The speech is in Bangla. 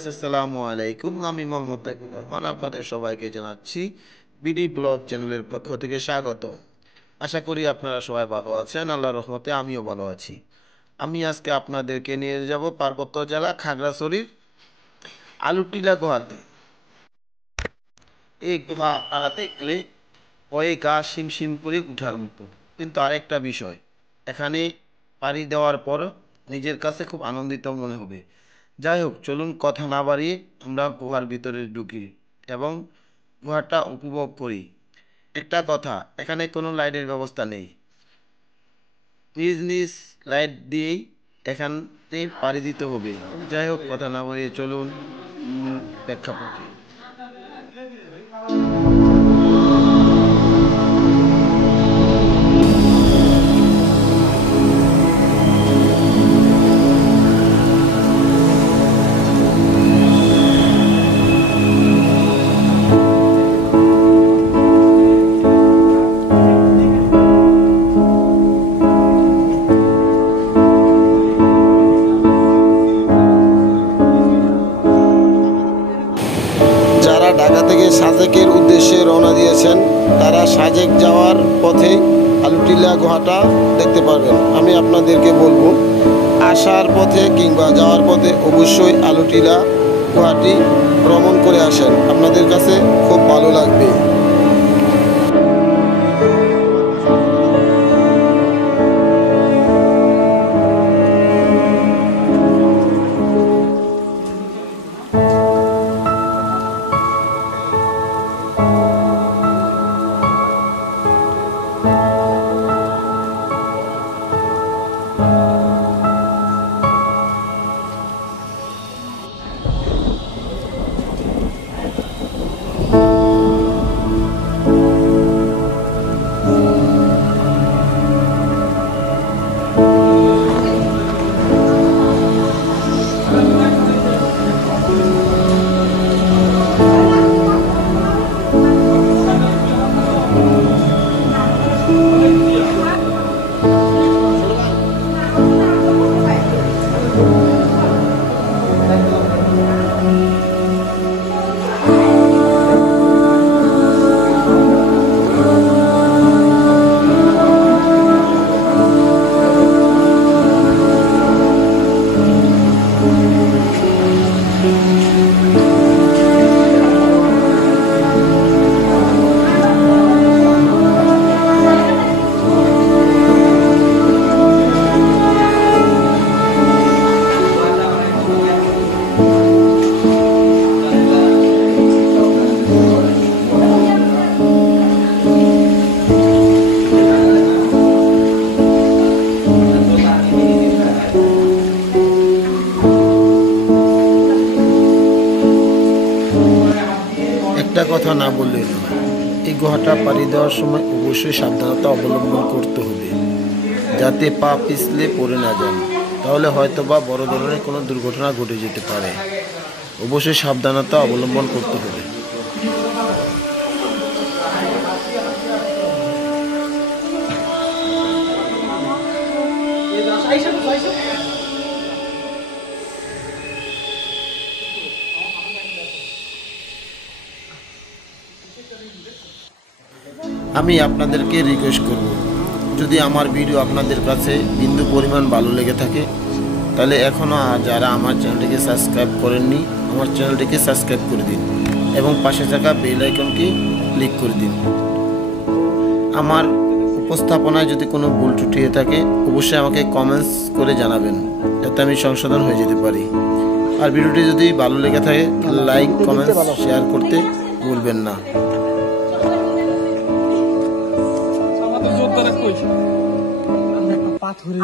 গাইস, আসসালামু আলাইকুম। আমি মোহাম্মদ তাকিব রহমান, আপনাদের সবাইকে জানাচ্ছি বিডি ব্লগ চ্যানেলের পক্ষ থেকে স্বাগত। আশা করি আপনারা সবাই ভালো আছেন। আল্লাহর রহমতে আমিও ভালো আছি। আমি আজকে আপনাদেরকে নিয়ে যাব পার্বত্য জেলা খাগড়াছড়ির আলুটিলা গুহাতে। এই গুহা দেখলে ভয়ে গা শিমশিম করে উঠার মতো। কিন্তু আরেকটা বিষয়, এখানে পাড়ি দেওয়ার পর নিজের কাছে খুব আনন্দিত মনে হবে। যাই হোক, চলুন কথা না বাড়িয়ে আমরা গুহার ভিতরে ঢুকি এবং গুহাটা উপভোগ করি। একটা কথা, এখানে কোনো লাইটের ব্যবস্থা নেই। নিজ নিজ লাইট দিয়েই এখানতে পাড়ি দিতে হবে। যাই হোক, কথা না বাড়িয়ে চলুন প্রেক্ষাপটে। যারা ঢাকা থেকে সাজেকের উদ্দেশ্যে রওনা দিয়েছেন তারা সাজেক যাওয়ার পথে আলুটিলা গুহাটা দেখতে পারবেন। আমি আপনাদেরকে বলবো, আসার পথে কিংবা যাওয়ার পথে অবশ্যই আলুটিলা গুহাটি ভ্রমণ করে আসেন, আপনাদের কাছে খুব ভালো লাগবে। একটা কথা না বললেই নয়, এই গুহাটা পাড়ি দেওয়ার সময় অবশ্যই সাবধানতা অবলম্বন করতে হবে, যাতে পা পিছলে পড়ে না যান। তাহলে হয়তো বা বড় ধরনের কোনো দুর্ঘটনা ঘটে যেতে পারে। অবশ্যই সাবধানতা অবলম্বন করতে হবে। আমি আপনাদেরকে রিকোয়েস্ট করব, যদি আমার ভিডিও আপনাদের কাছে বিন্দু পরিমাণ ভালো লেগে থাকে তাহলে এখনও যারা আমার চ্যানেলটিকে সাবস্ক্রাইব করেননি, আমার চ্যানেলটিকে সাবস্ক্রাইব করে দিন এবং পাশে থাকা বেল আইকনটি ক্লিক করে দিন। আমার উপস্থাপনায় যদি কোনো ভুল ত্রুটি হয়ে থাকে অবশ্যই আমাকে কমেন্টস করে জানাবেন, যাতে আমি সংশোধন হয়ে যেতে পারি। আর ভিডিওটি যদি ভালো লেগে থাকে লাইক, কমেন্টস, শেয়ার করতে ভুলবেন না। পাথরের